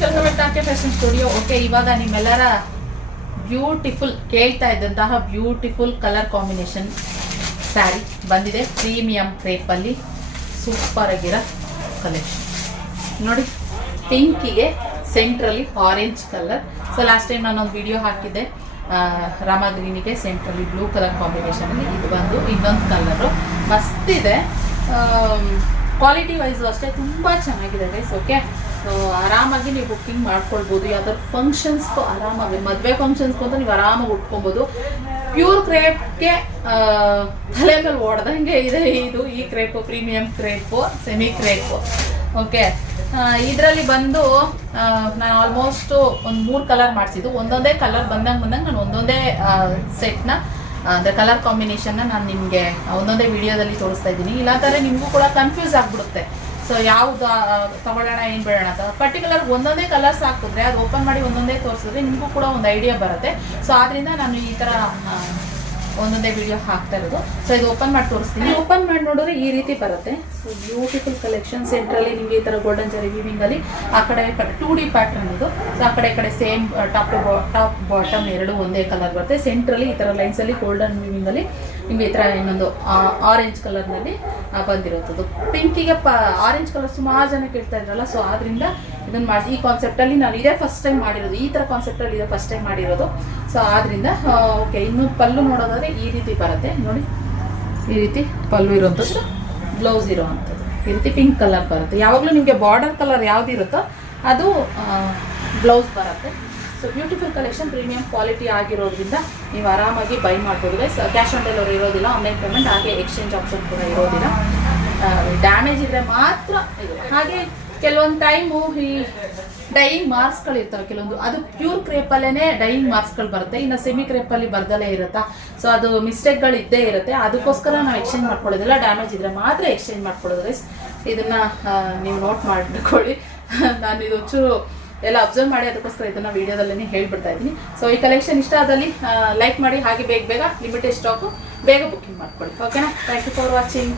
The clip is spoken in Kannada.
ಗೈಸ್, ವೆಲ್ಕಮ್ ಬ್ಯಾಕ್ ಟು ಆಕೆ ಫ್ಯಾಷನ್ ಸ್ಟುಡಿಯೋ. ಓಕೆ, ಇವಾಗ ನಿಮ್ಮೆಲ್ಲರ ಬ್ಯೂಟಿಫುಲ್ ಕೇಳ್ತಾ ಇದ್ದಂತಹ ಬ್ಯೂಟಿಫುಲ್ ಕಲರ್ ಕಾಂಬಿನೇಷನ್ ಸ್ಯಾರಿ ಬಂದಿದೆ. ಪ್ರೀಮಿಯಂ ಕ್ರೇಪಲ್ಲಿ ಸೂಪರ್ ಆಗಿರೋ ಕಲೆಕ್ಷನ್ ನೋಡಿ. ಪಿಂಕಿಗೆ ಸೆಂಟ್ರಲ್ಲಿ orange colour. So last time ನಾನೊಂದು ವಿಡಿಯೋ ಹಾಕಿದ್ದೆ, ರಾಮ ಗ್ರೀನಿಗೆ ಸೆಂಟ್ರಲ್ಲಿ ಬ್ಲೂ ಕಲರ್ ಕಾಂಬಿನೇಷನಲ್ಲಿ. ಇದು ಬಂದು ಇನ್ನೊಂದು ಕಲರು ಮಸ್ತಿದೆ. ಕ್ವಾಲಿಟಿ ವೈಸು ಅಷ್ಟೇ ತುಂಬ ಚೆನ್ನಾಗಿದೆ ಗೈಸ್. ಓಕೆ, ಸೊ ಆರಾಮಾಗಿ ನೀವು ಬುಕ್ಕಿಂಗ್ ಮಾಡ್ಕೊಳ್ಬೋದು. ಯಾವ್ದಾದ್ರು ಫಂಕ್ಷನ್ಸ್ಗೂ ಆರಾಮಾಗಿ, ಮದುವೆ ಫಂಕ್ಷನ್ಸ್ಗೂ ಅಂತ ನೀವು ಆರಾಮಾಗಿ ಉಟ್ಕೊಬೋದು. ಪ್ಯೂರ್ ಕ್ರೇಪ್ಗೆ ತಲೆ ಮೇಲೆ ಓಡ್ದಂಗೆ ಇದೆ ಇದು. ಈ crepe premium crepe, semi crepe. Okay, ಇದರಲ್ಲಿ ಬಂದು ನಾನು ಆಲ್ಮೋಸ್ಟ್ ಒಂದು 3 ಕಲರ್ ಮಾಡಿಸಿದ್ದು. ಒಂದೊಂದೇ ಕಲರ್ ಬಂದಂಗೆ ನಾನು ಒಂದೊಂದೇ ಸೆಟ್ನ ಅಂದರೆ ಕಲರ್ ಕಾಂಬಿನೇಷನ್ನ ನಾನು ನಿಮಗೆ ಒಂದೊಂದೇ ವಿಡಿಯೋದಲ್ಲಿ ತೋರಿಸ್ತಾ ಇದ್ದೀನಿ. ಇಲ್ಲಾಂದರೆ ನಿಮಗೂ ಕೂಡ ಕನ್ಫ್ಯೂಸ್ ಆಗಿಬಿಡುತ್ತೆ. ಸೊ ಯಾವುದು ತಗೊಳ್ಳೋಣ ಏನು ಬೇಡೋಣ ಅಂತ. ಪರ್ಟಿಕ್ಯುಲರ್ ಒಂದೊಂದೇ ಕಲರ್ಸ್ ಹಾಕಿದ್ರೆ ಅದು ಓಪನ್ ಮಾಡಿ ಒಂದೊಂದೇ ತೋರಿಸಿದ್ರೆ ನಿಮಗೂ ಕೂಡ ಒಂದು ಐಡಿಯಾ ಬರುತ್ತೆ. ಸೊ ಆದ್ದರಿಂದ ನಾನು ಈ ಥರ ಒಂದೊಂದೇ ವಿಡಿಯೋ ಹಾಕ್ತಾ ಇರೋದು. ಸೊ ಇದು ಓಪನ್ ಮಾಡಿ ತೋರಿಸ್ತೀನಿ. ಓಪನ್ ಮಾಡಿ ನೋಡಿದ್ರೆ ಈ ರೀತಿ ಬರುತ್ತೆ. So beautiful collection. ಸೆಂಟ್ರಲ್ಲಿ ನಿಮಗೆ ಈ ಥರ ಗೋಲ್ಡನ್ ಜರಿ ವೀವಿಂಗಲ್ಲಿ, ಆ ಕಡೆ 2D ಪ್ಯಾಟರ್ನ್ ಇದು. ಸೊ ಆ ಕಡೆ ಸೇಮ್ ಟಾಪ್ ಬಾಟಮ್ ಎರಡು ಒಂದೇ ಕಲರ್ ಬರುತ್ತೆ. ಸೆಂಟ್ರಲ್ಲಿ ಈ ಥರ ಲೈನ್ಸಲ್ಲಿ ಗೋಲ್ಡನ್ ವೀವಿಂಗಲ್ಲಿ ನಿಮಗೆ ಈ ಥರ ಇನ್ನೊಂದು ಆರೆಂಜ್ ಕಲರ್ನಲ್ಲಿ ಬಂದಿರುವಂಥದ್ದು. ಪಿಂಕಿಗೆ ಆರೆಂಜ್ ಕಲರ್ ಸುಮಾರು ಜನ ಕೇಳ್ತಾ ಇದ್ರಲ್ಲ, ಸೊ ಆದ್ದರಿಂದ ಇದನ್ನು ಮಾಡಿ ಈ ಕಾನ್ಸೆಪ್ಟಲ್ಲಿ ನಾನು ಇದೇ ಫಸ್ಟ್ ಟೈಮ್ ಮಾಡಿರೋದು. ಈ ಥರ ಕಾನ್ಸೆಪ್ಟಲ್ಲಿ ಇದೇ ಫಸ್ಟ್ ಟೈಮ್ ಮಾಡಿರೋದು. ಸೊ ಆದ್ದರಿಂದ ಓಕೆ, ಇನ್ನು ಪಲ್ಲು ನೋಡೋದಾದ್ರೆ ಈ ರೀತಿ ಬರುತ್ತೆ ನೋಡಿ. ಈ ರೀತಿ ಪಲ್ಲು ಇರುವಂಥದ್ದು, ಬ್ಲೌಸ್ ಇರುವಂಥದ್ದು ಈ ರೀತಿ ಪಿಂಕ್ ಕಲರ್ ಬರುತ್ತೆ. ಯಾವಾಗಲೂ ನಿಮಗೆ ಬಾರ್ಡರ್ ಕಲರ್ ಯಾವುದಿರುತ್ತೋ ಅದು ಬ್ಲೌಸ್ ಬರುತ್ತೆ. So beautiful collection, premium quality ಆಗಿರೋದ್ರಿಂದ ನೀವು ಆರಾಮಾಗಿ ಬೈ ಮಾಡ್ಬೋದು ಗೈಸ್. ಕ್ಯಾಶ್ ಆನ್ ಡೆಲಿವರಿ ಇರೋದಿಲ್ಲ, ಆನ್ಲೈನ್ ಪೇಮೆಂಟ್, ಹಾಗೆ ಎಕ್ಸ್ಚೇಂಜ್ ಆಪ್ಷನ್ ಕೂಡ ಇರೋದಿಲ್ಲ. ಡ್ಯಾಮೇಜ್ ಇದ್ದರೆ ಮಾತ್ರ ಇದು. ಹಾಗೆ ಕೆಲವೊಂದು ಟೈಮು ಈ ಡೈಯಿಂಗ್ ಮಾರ್ಕ್ಸ್ಗಳು ಇರ್ತವೆ ಕೆಲವೊಂದು, ಅದು ಪ್ಯೂರ್ ಕ್ರೇಪಲ್ಲೇ ಡೈಯಿಂಗ್ ಮಾರ್ಕ್ಸ್ಗಳು ಬರುತ್ತೆ. ಇನ್ನು ಸೆಮಿ ಕ್ರೇಪಲ್ಲಿ ಬರ್ದಲೇ ಇರುತ್ತಾ. ಸೊ ಅದು ಮಿಸ್ಟೇಕ್ಗಳು ಇದ್ದೇ ಇರುತ್ತೆ. ಅದಕ್ಕೋಸ್ಕರ ನಾವು ಎಕ್ಸ್ಚೇಂಜ್ ಮಾಡ್ಕೊಳ್ಳೋದಿಲ್ಲ. ಡ್ಯಾಮೇಜ್ ಇದ್ದರೆ ಮಾತ್ರ ಎಕ್ಸ್ಚೇಂಜ್ ಮಾಡ್ಕೊಳ್ಳೋದು ಗೈಸ್. ಇದನ್ನು ನೀವು ನೋಟ್ ಮಾಡಿಕೊಳ್ಳಿ. ನಾನು ಇದು ಚೂರು ಎಲ್ಲ ಅಬ್ಸರ್ವ್ ಮಾಡಿ ಅದಕ್ಕೋಸ್ಕರ ಇದನ್ನು ವೀಡಿಯೋದಲ್ಲೇ ಹೇಳ್ಬಿಡ್ತಾ ಇದ್ದೀನಿ. ಸೊ ಈ ಕಲೆಕ್ಷನ್ ಇಷ್ಟ ಆದಲ್ಲಿ ಲೈಕ್ ಮಾಡಿ, ಹಾಗೆ ಬೇಗ ಲಿಮಿಟೆಡ್ ಸ್ಟಾಕು ಬೇಗ ಬುಕ್ಕಿಂಗ್ ಮಾಡ್ಕೊಳ್ಳಿ. ಓಕೆನಾ? Thank you for watching.